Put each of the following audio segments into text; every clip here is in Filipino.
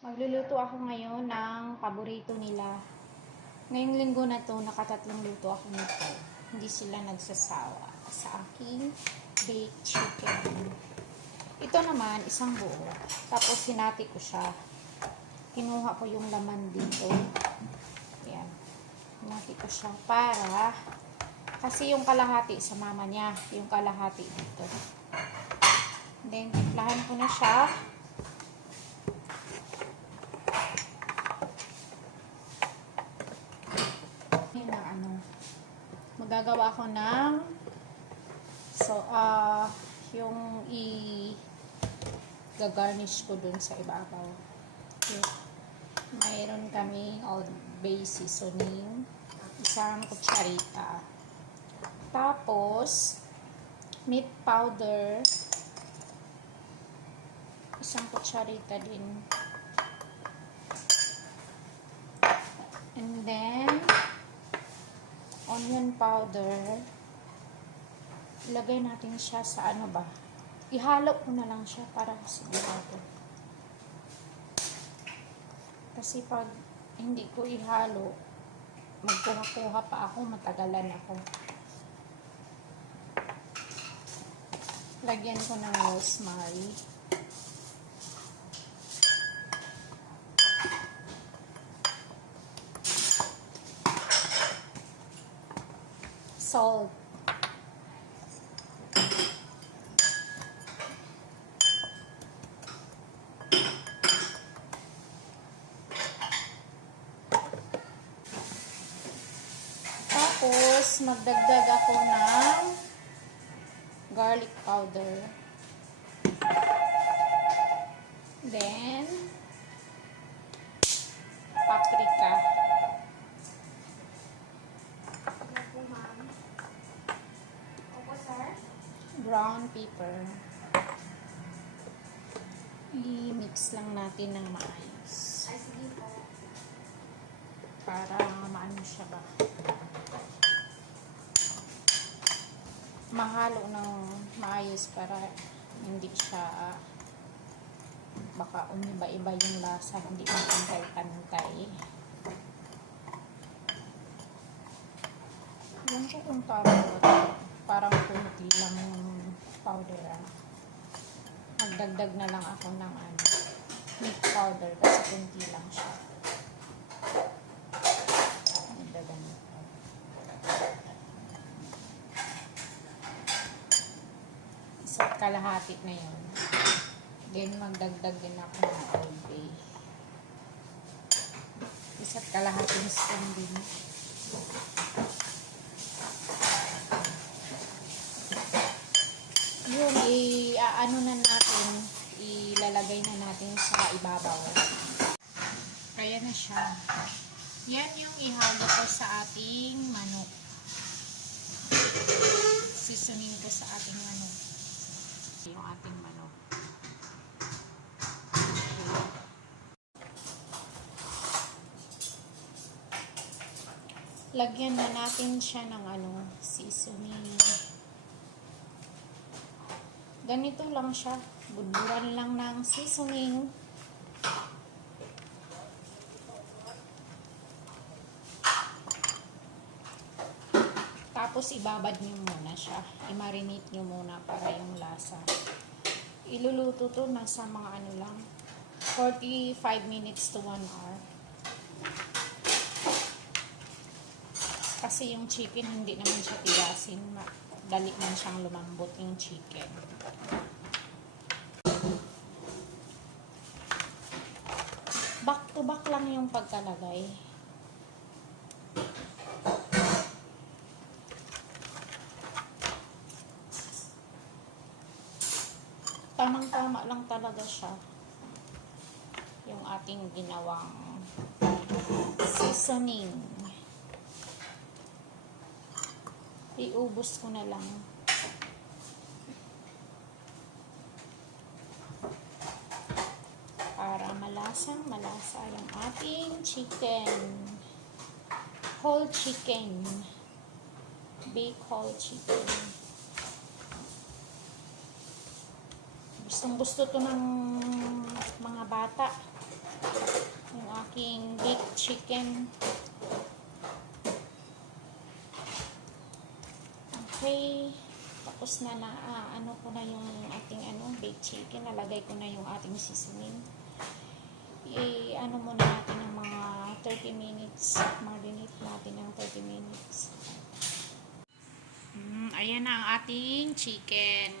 Magluluto ako ngayon ng paborito nila. Ngayong linggo na to, nakatatlong luto ako nito. Hindi sila nagsasawa sa aking baked chicken. Ito naman, isang buo. Tapos sinati ko siya. Kinuha ko yung laman dito. Ayan. Sinati ko siya para kasi yung kalahati sa mama niya. Yung kalahati dito. Then, timplahan ko na siya. Magagawa ko ng yung i-garnish ko dun sa ibabaw. Okay. Mayroon kaming Old Bay seasoning, isang kutsarita. Tapos meat powder, isang kutsarita din. And then onion powder. Ilagay natin siya sa ano ba? Ihalo ko na lang siya para sigurado. Kasi pag hindi ko ihalo, magkuha-kuha pa ako, matagalan ako. Lagyan ko ng rosemary. Salt. Tapos, magdagdag ako ng garlic powder. Then, paprika. Brown pepper. I-mix lang natin ng maayos. Para maano siya ba? Mahalo ng maayos para hindi siya baka umiba-iba yung lasa, hindi pantay-pantay. Yan ko kung parang kunti lang yung powder. Magdagdag na lang ako ng meat powder kasi kunti lang siya. Magdagdag na. Isa't kalahati na yun. Then magdagdag din ako ng Old Bay. Isa't kalahating spoon din. Yun, ano na natin, ilalagay na natin sa ibabaw. Kaya na siya. Yan yung ihalo ko sa ating manok. Seasoning ko sa ating manok. Yung ating manok. Lagyan na natin siya ng seasoning. Ganito lang siya. Budburan lang ng seasoning. Tapos ibabad nyo muna siya. I-marinate nyo muna para yung lasa. Iluluto to nasa mga 45 minutes to 1 hour. Kasi yung chicken hindi naman siya tigasin. Dali man siyang lumambot yung chicken. Back to back lang yung pagkalagay. Tamang-tama lang talaga siya. Yung ating ginawang seasoning. Iubos ko na lang. Para malasa yung ating chicken. Whole chicken. Baked whole chicken. Gustong gusto to ng mga bata. Yung aking baked chicken. Okay. Tapos na ano ko na yung ating baked chicken. Nalagay ko na yung ating seasoning. Ano muna natin ng mga 30 minutes. Marinate natin ng 30 minutes. Ayan na ang ating chicken.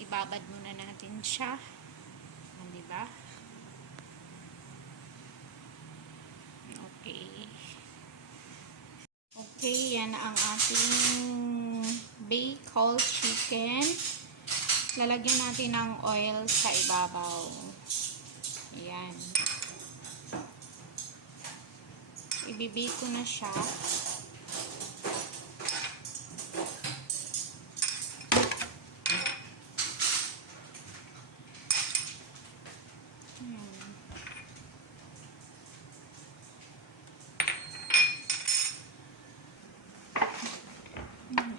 Ibabad muna natin siya. Diba? Okay. Okay, yan na ang ating baked whole chicken. Lalagyan natin ng oil sa ibabaw. Ayan. Ibibake ko na siya.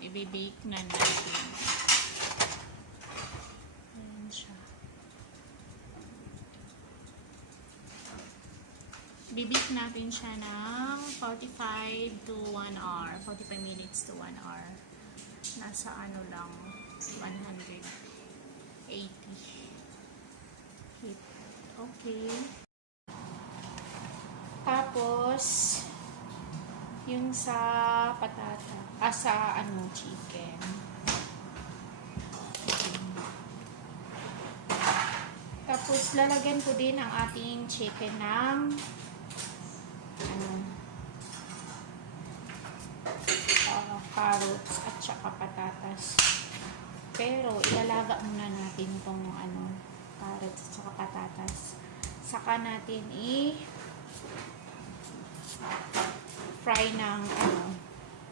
Ibibake na natin. Ayan siya. Bibake natin siya ng 45 to 1 hour. 45 minutes to 1 hour. Nasa ano lang, 180 heat. Okay. Tapos, yung sa patata, sa chicken. Tapos, lalagyan ko din ang ating chicken ng carrots at saka patatas. Pero, ilalaga muna natin itong carrots at saka patatas. Saka natin fry ng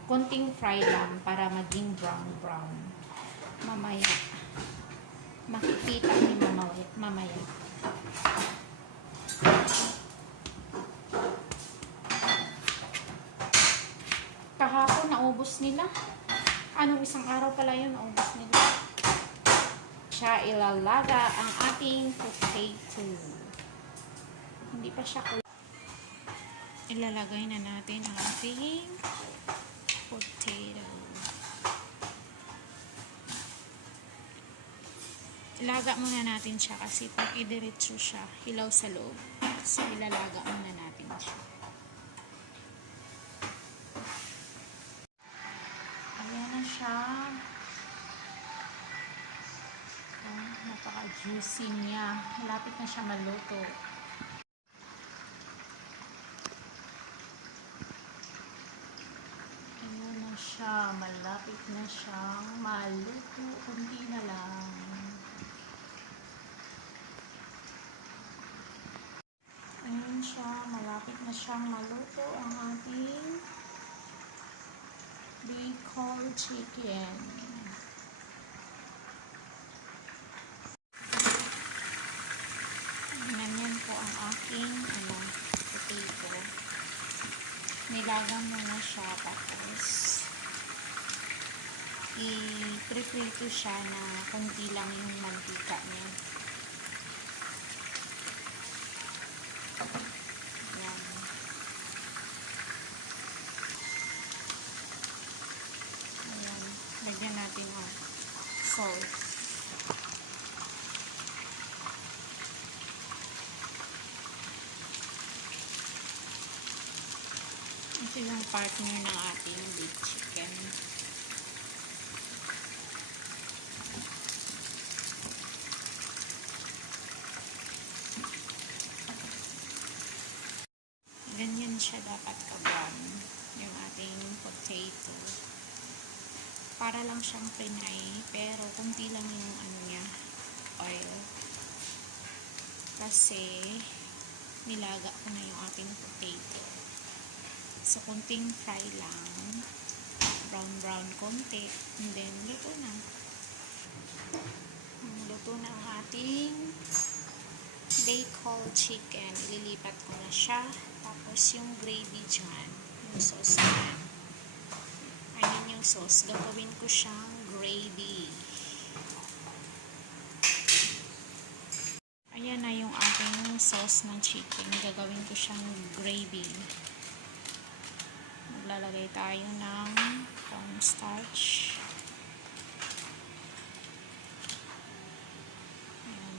konting fry lang para maging brown. Mamaya. Makikita ni mamaya. Kahapon naubos nila. Isang araw pala yun naubos nila. Siya ilalaga ang ating potato. Hindi pa siya ilalagay na natin ang ating potato. Ilaga muna natin siya kasi pag idiretso siya, hilaw sa loob. So, ilalaga muna natin siya. Ayan na siya. Napaka-juicy niya. Malapit na siya maluto. Ayan na siya. Malapit na siyang maluto. Kundi na lang. Ayan siya. Malapit na siyang maluto ang ating baked whole chicken. Ganyan po ang aking potato. Nilagang muna siya tapos i-prepare siya na konti lang yung mantika niya. Yan. Ayan. Lagyan natin ang salt. Ito yung partner ng ating baked chicken. Ganyan siya dapat ka-brown yung ating potato. Para lang siyang Pinay, pero kunti lang yung niya, oil. Kasi nilaga ko na yung ating potato. So, kunting fry lang. Brown konti. And then, luto na. Luto na ang ating baked whole chicken. Ililipat ko na siya. Tapos, yung gravy dyan. Yung sauce dyan. Ayun yung sauce. Gagawin ko siyang gravy. Ayan na yung ating sauce ng chicken. Gagawin ko siyang gravy. Maglalagay tayo ng cornstarch. Ayan.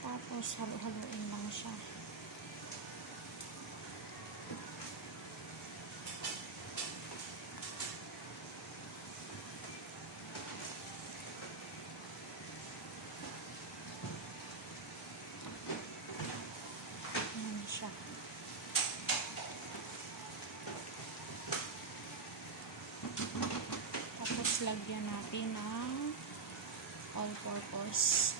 Tapos halo-haloin lang siya. Siya. Tapos lagyan natin ng all-purpose.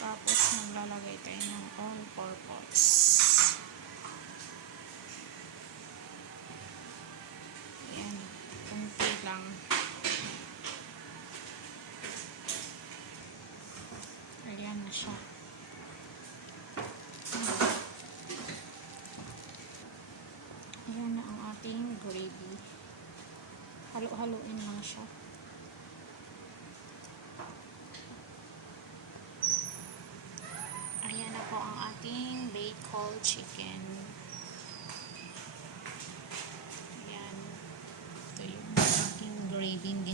Tapos maglalagay tayo ng all-purpose. Ayan, kunti lang. Ayan na siya. Ayan na ang ating gravy. Halo-haloin lang siya. Ayan na po ang ating baked whole chicken. Ayan. Ito yung ating gravy. Hindi